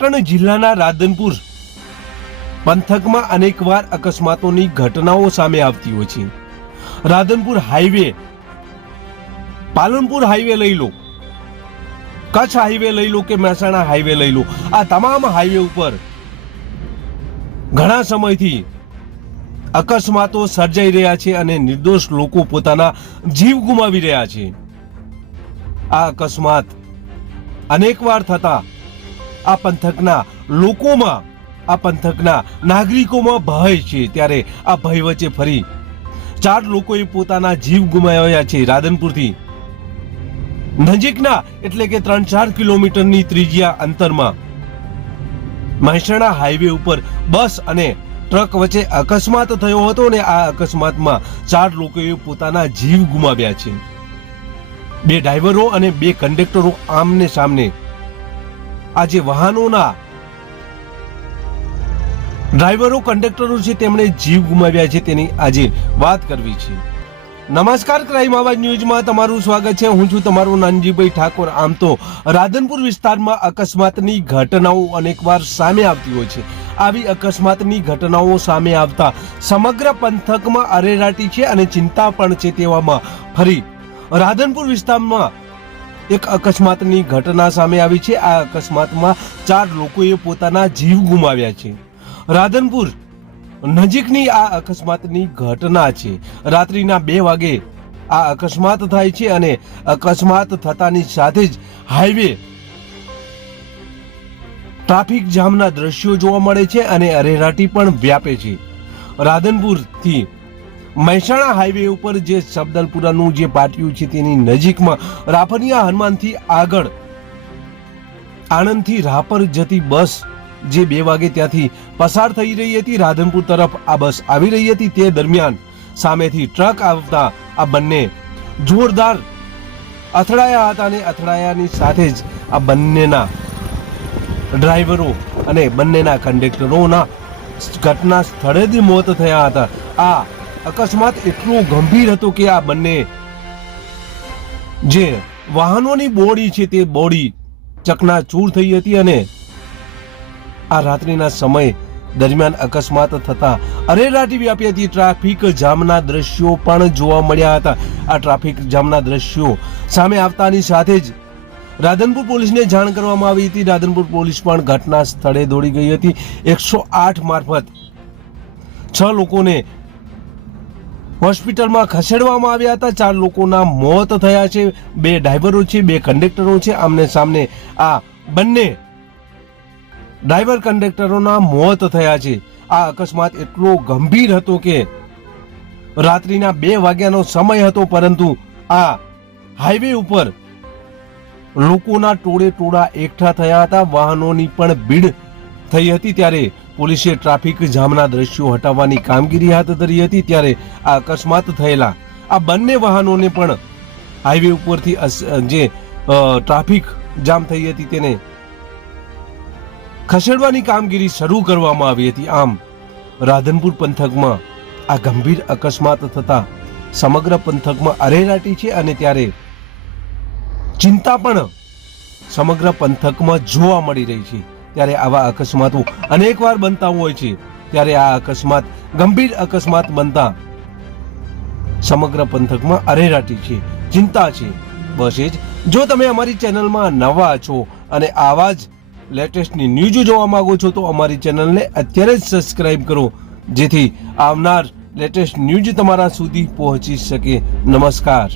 પાટણ જિલ્લાના રાધનપુર પંથકમાં અનેકવાર અકસ્માતોની ઘટનાઓ સામે આવતી હોય છે. રાધનપુર હાઈવે, પાલનપુર હાઈવે લઈ લો, કચ્છ હાઈવે લઈ લો કે મહેસાણા હાઈવે લઈ લો, આ તમામ હાઈવે ઉપર ઘણા સમયથી અકસ્માતો સર્જાઈ રહ્યા છે અને નિર્દોષ લોકો પોતાના જીવ ગુમાવી રહ્યા છે. આ અકસ્માત અનેકવાર થતા આ પંથકના લોકોમાં, આ પંથકના નાગરિકોમાં ભય છે. ત્યારે આ ભય વચ્ચે ફરી 4 લોકોએ પોતાના જીવ ગુમાવ્યા છે. રાધનપુરથી નજીકના એટલે કે 3-4 કિલોમીટરની ત્રિજ્યા અંતરમાં મહેસાણા હાઈવે ઉપર બસ અને ટ્રક વચ્ચે અકસ્માત થયો હતો અને આ અકસ્માતમાં 4 લોકોએ પોતાના જીવ ગુમાવ્યા છે. 2 ડ્રાઈવરો અને 2 કંડક્ટરો આમને સામને આ જે વાહનોના ડ્રાઈવરો કંડક્ટરો છે તેમણે જીવ ગુમાવ્યા છે તેની આજે વાત કરવી છે. નમસ્કાર, ક્રાઇમ આવાજ ન્યૂઝમાં તમારું સ્વાગત છે. હું છું તમારો નાનજીભાઈ ઠાકોર. આમ તો રાધનપુર વિસ્તારમાં અકસ્માતની ઘટનાઓ અનેકવાર સામે આવતી હોય છે. આવી અકસ્માતની ઘટનાઓ સામે આવતા સમગ્ર પંથકમાં અરેરાટી છે અને ચિંતા પણ છે. તેવામાં ફરી રાધનપુર વિસ્તારમાં એક અકસ્માતની ઘટના સામે આવી છે. આ અકસ્માતમાં 4 લોકોએ પોતાના જીવ ગુમાવ્યા છે. રાધનપુર નજીકની આ અકસ્માતની ઘટના છે. રાત્રિના 2 વાગે આ અકસ્માત થાય છે અને અકસ્માત થતાની સાથે જ હાઈવે ટ્રાફિક જામના દ્રશ્યો જોવા મળે છે અને અરેરાટી પણ વ્યાપે છે. રાધનપુરથી મહેસાણા હાઈવે ઉપર જે સબદલપુરાનું જે પાટિયું છે તેની નજીકમાં રાફરિયા હનુમાનથી આગળ આણંદથી રાપર જતી બસ જે 2 વાગે ત્યાંથી પસાર થઈ રહી હતી, રાધનપુર તરફ આ બસ આવી રહી હતી. તે દરમિયાન સામેથી ટ્રક આવતા આ બંને જોરદાર અથડાયા હતા અને અથડાયાની સાથે જ આ બંનેના ડ્રાઈવરો અને બંનેના કંડક્ટરોના ઘટના સ્થળે જ મોત થયા હતા. આ અકસ્માત એટલો ગંભીર હતો કે આ બંને જે વાહનોની બોડી છે તે બોડી ચકનાચૂર થઈ હતી અને આ રાત્રિના સમય દરમિયાન અકસ્માત થતા અરેરાટી વ્યાપી હતી. ટ્રાફિક જામના દ્રશ્યો પણ જોવા મળ્યા હતા. આ ટ્રાફિક જામના દ્રશ્યો સામે આવતાની સાથે જ રાધનપુર પોલીસને જાણ કરવામાં આવી હતી. રાધનપુર પોલીસ પણ ઘટના સ્થળે દોડી ગઈ હતી. 108 મારફત 6 લોકોને હોસ્પિટલમાં ખસેડવામાં આવ્યા હતા. 4 લોકોના મોત થયા છે. 2 ડ્રાઈવરો છે, 2 કંડક્ટરો છે. આમને સામને આ બંને ડ્રાઈવર કંડક્ટરોના મોત થયા છે. આ અકસ્માત એટલો ગંભીર હતો કે રાત્રિના 2 વાગ્યાનો સમય હતો, પરંતુ આ હાઈવે ઉપર લોકોના ટોળે ટોળા એકઠા થયા હતા. વાહનોની પણ ભીડ થઈ હતી. ત્યારે પોલીસે ટ્રાફિક જામના દ્રશ્યો હટાવવાની કામગીરી હાથ ધરી હતી. ત્યારે આ અકસ્માત થયેલા આ બંને વાહનોને પણ હાઈવે ઉપરથી જે ટ્રાફિક જામ થઈ હતી તેને ખસેડવાની કામગીરી શરૂ કરવામાં આવી હતી. આમ રાધનપુર પંથકમાં આ ગંભીર અકસ્માત થતા સમગ્ર પંથકમાં અરેરાટી છે અને ત્યારે ચિંતા પણ સમગ્ર પંથકમાં જોવા મળી રહી છે. ત્યારે આવા અકસ્માતો અનેકવાર બનતા હોય છે. ત્યારે આ અકસ્માત ગંભીર અકસ્માત બનતા સમગ્ર પંથકમાં અરેરાટી છે, ચિંતા છે. બસ એ જ. જો તમે અમારી ચેનલમાં નવા છો અને આવા જ લેટેસ્ટની ન્યૂઝ જોવા માંગો છો તો અમારી ચેનલને અત્યારે જ સબસ્ક્રાઇબ કરો, જેથી આવનાર લેટેસ્ટ ન્યૂઝ તમારા સુધી પહોંચી શકે. નમસ્કાર.